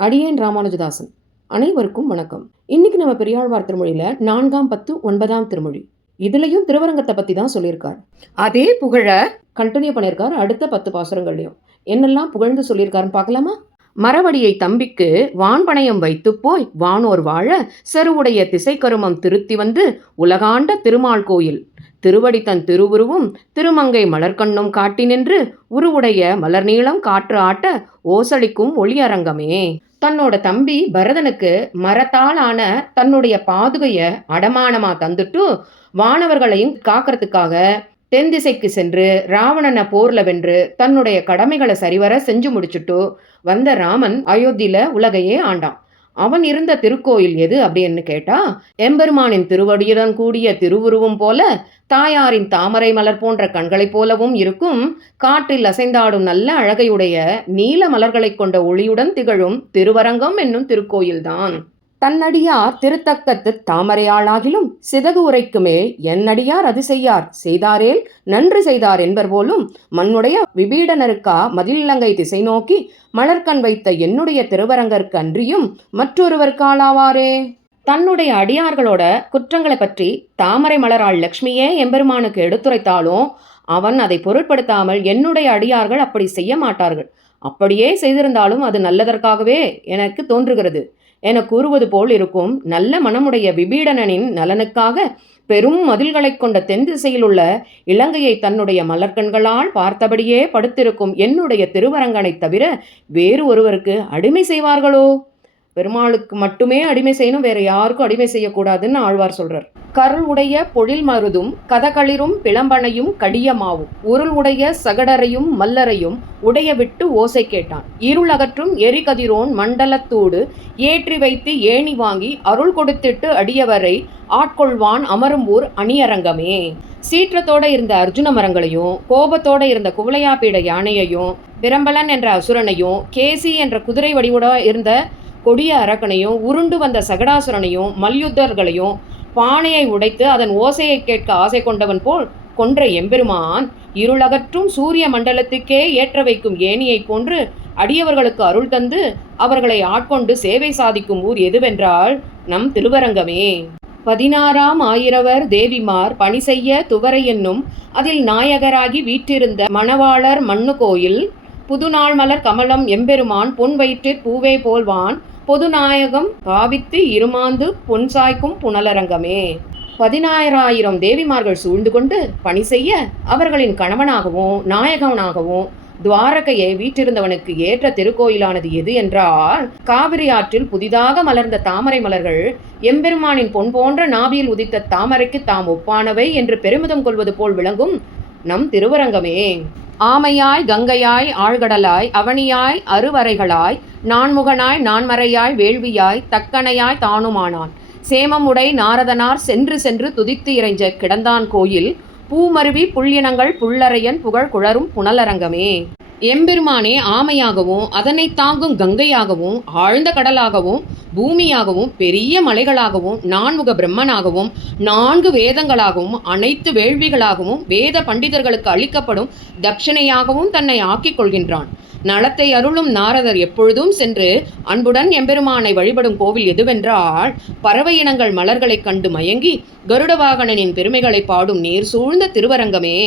அடியேன் ராமானுஜதாசன். அனைவருக்கும் வணக்கம். இன்னைக்கு நம்ம பெரியாழ்வார் திருமொழியில 4ஆம் பத்து 9ஆம் திருமொழி. இதுலயும் திருவரங்கத்தை பத்தி தான் சொல்லியிருக்கார். அதே புகழ கண்டினியூ பண்ணியிருக்கார் அடுத்த 10 பாசுரங்கள்லையும். என்னெல்லாம் புகழ்ந்து சொல்லியிருக்காருன்னு பார்க்கலாமா? மரவடியை தம்பிக்கு வான்பணயம் வைத்து போய் வானோர் வாழ செருவுடைய திசை கருமம் திருத்தி வந்து உலகாண்ட திருமால் கோயில் திருவடி தன் திருவுருவும் திருமங்கை மலர்கண்ணும் காட்டி நின்று உருவுடைய மலர் நீளம் காற்று ஆட்ட ஓசளிக்கும் ஒளியரங்கமே. தன்னோட தம்பி பரதனுக்கு மரத்தால் ஆன தன்னுடைய பாதுகைய அடமானமா தந்துட்டு வானவர்களையும் காக்கிறதுக்காக தென் திசைக்கு சென்று ராவணனை போர்ல வென்று தன்னுடைய கடமைகளை சரிவர செஞ்சு முடிச்சுட்டு வந்த ராமன் அயோத்தியில உலகையே ஆண்டான். அவன் இருந்த திருக்கோயில் எது அப்படின்னு கேட்டா, எம்பெருமானின் திருவடியுடன் கூடிய திருவுருவம் போல தாயாரின் தாமரை மலர் போன்ற கண்களைப் போலவும் இருக்கும் காற்றில் அசைந்தாடும் நல்ல அழகையுடைய நீல மலர்களைக் கொண்ட ஒளியுடன் திகழும் திருவரங்கம் என்னும் திருக்கோயில்தான். தன்னடியார் திருத்தக்கத்து தாமரையாளாகிலும் சிதகு உரைக்குமே என்னடியார் அது செய்யார் செய்தாரேல் நன்று செய்தார் என்பர் போலும் மண்ணுடைய விபீடனருக்கா மதிலிலங்கை திசை நோக்கி மலர்கண் வைத்த என்னுடைய திருவரங்கற்கு அன்றியும் மற்றொருவர் காலாவாரே. தன்னுடைய அடியார்களோட குற்றங்களை பற்றி தாமரை மலராள் லக்ஷ்மியே எம்பெருமானுக்கு எடுத்துரைத்தாலும் அவன் அதை பொருட்படுத்தாமல் என்னுடைய அடியார்கள் அப்படி செய்ய மாட்டார்கள், அப்படியே செய்திருந்தாலும் அது நல்லதற்காகவே எனக்கு தோன்றுகிறது என கூறுவது போல் இருக்கும். நல்ல மனமுடைய விபீடனனின் நலனுக்காக பெரும் மதில்களைக் கொண்ட தென் திசையில் உள்ள இலங்கையை தன்னுடைய மலர்கண்களால் பார்த்தபடியே படுத்திருக்கும் என்னுடைய திருவரங்கனைத் தவிர வேறு ஒருவருக்கு அடிமை செய்வார்களோ? பெருமாளுக்கு மட்டுமே அடிமை செய்யணும், வேற யாருக்கும் அடிமை செய்யக்கூடாதுன்னு ஆழ்வார் சொல்றார். கருள் உடைய பொழில் மருதும் கதகளிரும் பிளம்பனையும் கடியமாவும் உருள் உடைய சகடரையும் மல்லரையும் உடைய விட்டு ஓசை கேட்டான். இருள் அகற்றும் எரிகதிரோன் மண்டலத்தூடு ஏற்றி வைத்து ஏணி வாங்கி அருள் கொடுத்திட்டு அடியவரை ஆட்கொள்வான் அமரும் ஊர் அணியரங்கமே. சீற்றத்தோட இருந்த அர்ஜுன மரங்களையும் கோபத்தோட இருந்த குவளையாபீட யானையையும் பிரம்பலன் என்ற அசுரனையும் கேசி என்ற குதிரை வடிவோட இருந்த கொடிய அரக்கனையும் உருண்டு வந்த சகடாசுரனையும் மல்யுத்தர்களையும் பானையை உடைத்து அதன் ஓசையை கேட்க ஆசை கொண்டவன் போல் கொன்ற எம்பெருமான் இருளகற்றும் சூரிய மண்டலத்துக்கே ஏற்ற வைக்கும் ஏணியை போன்று அடியவர்களுக்கு அருள் தந்து அவர்களை ஆட்கொண்டு சேவை சாதிக்கும் ஊர் எதுவென்றால் நம் திருவரங்கமே. 16ஆம் ஆயிரவர் தேவிமார் பணி செய்ய துவரை என்னும் அதில் நாயகராகி வீற்றிருந்த மணவாளர் மண்ணு கோயில் புதுநாள் மலர் கமலம் எம்பெருமான் பொன் வயிற்றிற் பூவே போல்வான் பொதுநாயகம் பாவித்து இருமாந்து பொன் சாய்க்கும் புனலரங்கமே. 16,000 தேவிமார்கள் சூழ்ந்து கொண்டு பணி செய்ய அவர்களின் கணவனாகவும் நாயகனாகவும் துவாரகையை வீற்றிருந்தவனுக்கு ஏற்ற திருக்கோயிலானது எது என்றால், காவிரி ஆற்றில் புதிதாக மலர்ந்த தாமரை மலர்கள் எம்பெருமானின் பொன் போன்ற நாபியில் உதித்த தாமரைக்கு தாம் ஒப்பானவை என்று பெருமிதம் கொள்வது போல் விளங்கும் நம் திருவரங்கமே. ஆமையாய் கங்கையாய் ஆழ்கடலாய் அவனியாய் அருவரைகளாய் நான்முகனாய் நான்மறையாய் வேள்வியாய் தக்கனையாய் தானுமானான் சேமமுடை நாரதனார் சென்று சென்று துதித்து இறைஞ்ச கிடந்தான் கோயில் பூமருவி புள்ளினங்கள் புல்லரையன் புகழ் குழரும் புனலரங்கமே. எம்பெருமானே ஆமையாகவும் அதனை தாங்கும் கங்கையாகவும் ஆழ்ந்த கடலாகவும் பூமியாகவும் பெரிய மலைகளாகவும் நான்முக பிரம்மனாகவும் 4 வேதங்களாகவும் அனைத்து வேள்விகளாகவும் வேத பண்டிதர்களுக்கு அளிக்கப்படும் தட்சிணையாகவும் தன்னை ஆக்கிக் கொள்கின்றான். நலத்தை அருளும் நாரதர் எப்பொழுதும் சென்று அன்புடன் எம்பெருமானை வழிபடும் கோவில் எதுவென்றால், பறவை இனங்கள் மலர்களைக் கண்டு மயங்கி கருடவாகனனின் பெருமைகளை பாடும் நீர் சூழ்ந்த திருவரங்கமே.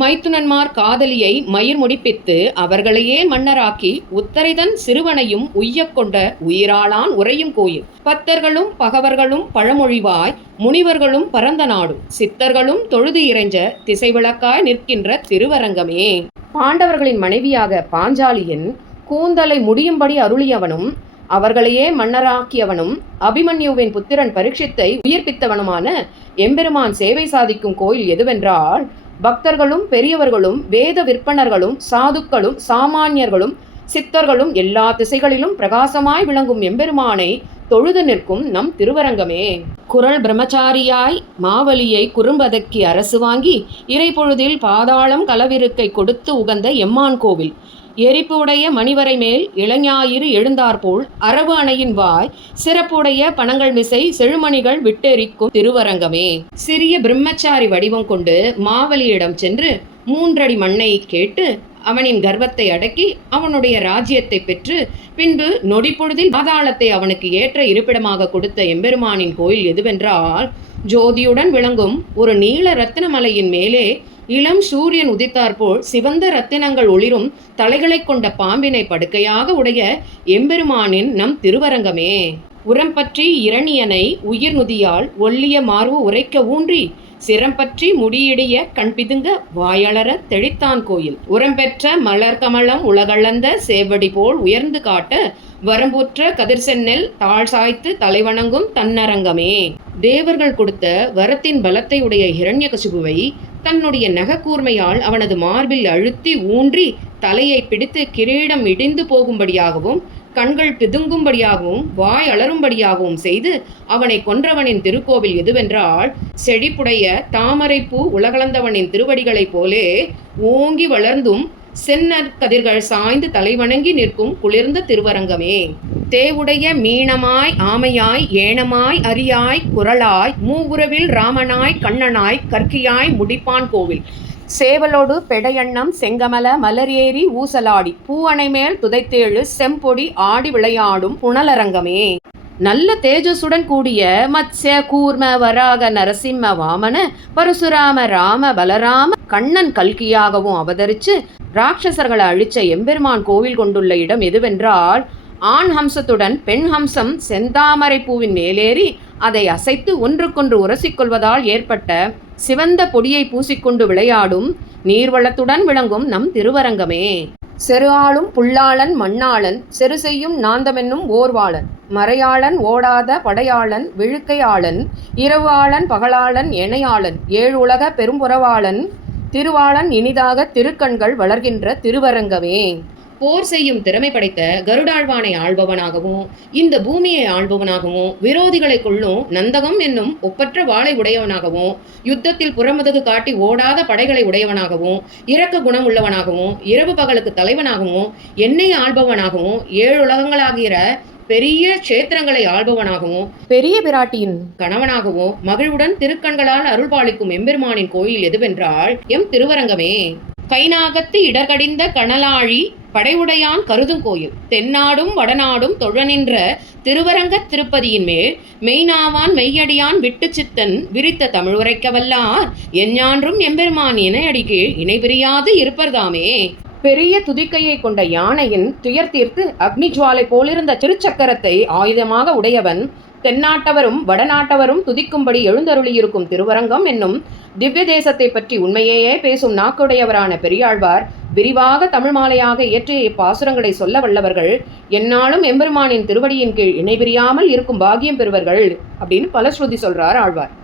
மைத்துனன்மார் காதலியை மயிர் முடிப்பித்து அவர்களையே மன்னராக்கி உத்தரைதன் சிறுவனையும் உய்யக் கொண்ட உயிராளான் உறையும் கோயில் பத்தர்களும் பகவர்களும் பழமொழிவாய் முனிவர்களும் பரந்த நாடும் சித்தர்களும் தொழுது இறைஞ்ச திசை விளக்காய் நிற்கின்ற திருவரங்கமே. பாண்டவர்களின் மனைவியாக பாஞ்சாலியின் கூந்தலை முடியும்படி அருளியவனும் அவர்களையே மன்னராக்கியவனும் அபிமன்யுவின் புத்திரன் பரீட்சித்தை உயிர்ப்பித்தவனுமான எம்பெருமான் சேவை சாதிக்கும் கோயில் எதுவென்றால், பக்தர்களும் பெரியவர்களும் வேத விற்பனர்களும் சாதுக்களும் சாமானியர்களும் சித்தர்களும் எல்லா திசைகளிலும் பிரகாசமாய் விளங்கும் எம்பெருமானை தொழுது நிற்கும் நம் திருவரங்கமே. குரல் பிரம்மச்சாரியாய் மாவலியை குறும்பதக்கி அரசு வாங்கி இறை பொழுதில் பாதாளம் கலவிருக்கை கொடுத்து உகந்த எம்மான் கோவில் எரிப்புடைய மணிவரை மேல் இளஞாயிறு எழுந்தாற்போல் அரவு அணையின் வாய் சிறப்புடைய பணங்கள் மிசை செழுமணிகள் விட்டெரிக்கும் திருவரங்கமே. சிறிய பிரம்மச்சாரி வடிவம் கொண்டு மாவலியிடம் சென்று 3 அடி மண்ணை கேட்டு அவனின் கர்வத்தை அடக்கி அவனுடைய ராஜ்யத்தை பெற்று பின்பு நொடிப்பொழுதில் பாதாளத்தை அவனுக்கு ஏற்ற இருப்பிடமாக கொடுத்த எம்பெருமானின் கோயில் எதுவென்றால், ஜோதியுடன் விளங்கும் ஒரு நீல ரத்தின மலையின் மேலே இளம் சூரியன் உதித்தாற்போல் சிவந்த ரத்தினங்கள் ஒளிரும் தலைகளை கொண்ட பாம்பினை படுக்கையாக உடைய எம்பெருமானின் நம் திருவரங்கமே. உரம்பற்றி இரணியனை உயிர் நுதியால் ஒல்லிய மார்பு உரைக்க ஊன்றி சிரம்பற்றி முடியிடைய கண்பிதுங்க வாயளர தெளித்தான் கோயில். உரம்பெற்ற மலர் கமலம் உலகளந்த சேவடி போல் உயர்ந்து காட்ட வரம்புற்ற கதிர்சென்னல் தாழ் சாய்த்து தலைவணங்கும் தன்னரங்கமே. தேவர்கள் கொடுத்த வரத்தின் பலத்தை உடைய ஹிரண்யகசிபுவை தன்னுடைய நகக்கூர்மையால் அவனது மார்பில் அழுத்தி ஊன்றி தலையை பிடித்து கிரீடம் இடிந்து போகும்படியாகவும் கண்கள் பிதுங்கும்படியாகவும் வாய் அலரும்படியாகவும் செய்து அவனை கொன்றவனின் திருக்கோவில் எதுவென்றால், செழிப்புடைய தாமரைப்பூ உலகளந்தவனின் திருவடிகளைப் போலே ஓங்கி வளர்ந்தும் செந்நற் கதிர்கள் சாய்ந்து தலைவணங்கி நிற்கும் குளிர்ந்த திருவரங்கமே. தேவுடைய மீனமாய் ஆமையாய் ஏனமாய் அரியாய் குரலாய் மூவுறவில் ராமனாய் கண்ணனாய் கற்கியாய் முடிப்பான் கோவில். சேவலோடு பெடையண்ணம் செங்கமல மலரேறி ஊசலாடி பூவணை மேல் துதைத்தேழு செம்பொடி ஆடி விளையாடும் புனலரங்கமே. நல்ல தேஜசுடன் கூடிய மத்ஸ்ய கூர்ம வராக நரசிம்ம வாமன பரசுராம ராம பலராம கண்ணன் கல்கியாகவும் அவதரித்து ராட்சசர்களை அழிச்ச எம்பெருமான் கோவில் கொண்டுள்ள இடம் எதுவென்றால், ஆண் ஹம்சத்துடன் பெண் ஹம்சம் செந்தாமரை பூவின் மேலேறி அதை அசைத்து ஒன்றுக்கொன்று உரசிக்கொள்வதால் ஏற்பட்ட சிவந்த பொடியை பூசிக்கொண்டு விளையாடும் நீர்வளத்துடன் விளங்கும் நம் திருவரங்கமே. செரு ஆளும் புல்லாளன் மண்ணாளன் செரு செய்யும் நாந்தமென்னும் ஓர்வாளன் மறையாளன் ஓடாத படையாளன் விழுக்கையாளன் இரவு ஆளன் பகலாளன் எனையாளன் ஏழு உலக பெரும்புறவாளன் திருவாளன் இனிதாக திருக்கண்கள் வளர்கின்ற திருவரங்கமே. போர் செய்யும் திறமை படைத்த கருடாழ்வானை ஆள்பவனாகவும் இந்த பூமியை ஆள்பவனாகவும் விரோதிகளை கொள்ளும் நந்தகம் என்னும் ஒப்பற்ற வாளை உடையவனாகவும் யுத்தத்தில் புறமுதுகு காட்டி ஓடாத படைகளை உடையவனாகவும் இரக்க குணம் உள்ளவனாகவும் இரவு பகலுக்கு தலைவனாகவும் எண்ணெய் ஆள்பவனாகவும் ஏழு உலகங்களாகிற பெரிய கஷேத்திரங்களை ஆள்பவனாகவும் பெரிய பிராட்டியின் கணவனாகவும் மகிழ்வுடன் திருக்கண்களால் அருள்பாலிக்கும் எம்பெருமானின் கோயில் எதுவென்றால் எம் திருவரங்கமே. கைநாகத்து இடர்கடிந்த கனலாழி படைவுடையான் கருதும் கோயில். தென்னாடும் வடநாடும் தொழ நின்ற திருவரங்க திருப்பதியின் மேல் மெய்நாவான் மெய்யடியான் விட்டு சித்தன் விரித்த தமிழ் உரைக்க வல்லார் எஞ்ஞான்றும் எம்பெருமான் இணையடிக்கு இணை பிரியாது இருப்பர்தாமே. பெரிய துதிக்கையை கொண்ட யானையின் துயர் தீர்த்து அக்னி ஜுவாலை போலிருந்த திருச்சக்கரத்தை ஆயுதமாக உடையவன் தென்னாட்டவரும் வடநாட்டவரும் துதிக்கும்படி எழுந்தருளியிருக்கும் திருவரங்கம் என்னும் திவ்ய தேசத்தை பற்றி உண்மையேயே பேசும் நாக்குடையவரான பெரியாழ்வார் விரிவாக தமிழ் மாலையாக இயற்றிய பாசுரங்களை சொல்ல வல்லவர்கள் எந்நாளும் எம்பெருமானின் திருவடியின் கீழ் இணைபிரியாமல் இருக்கும் பாக்கியம் பெறுவர்கள் அப்படின்னு பலஸ்ருதி சொல்றார் ஆழ்வார்.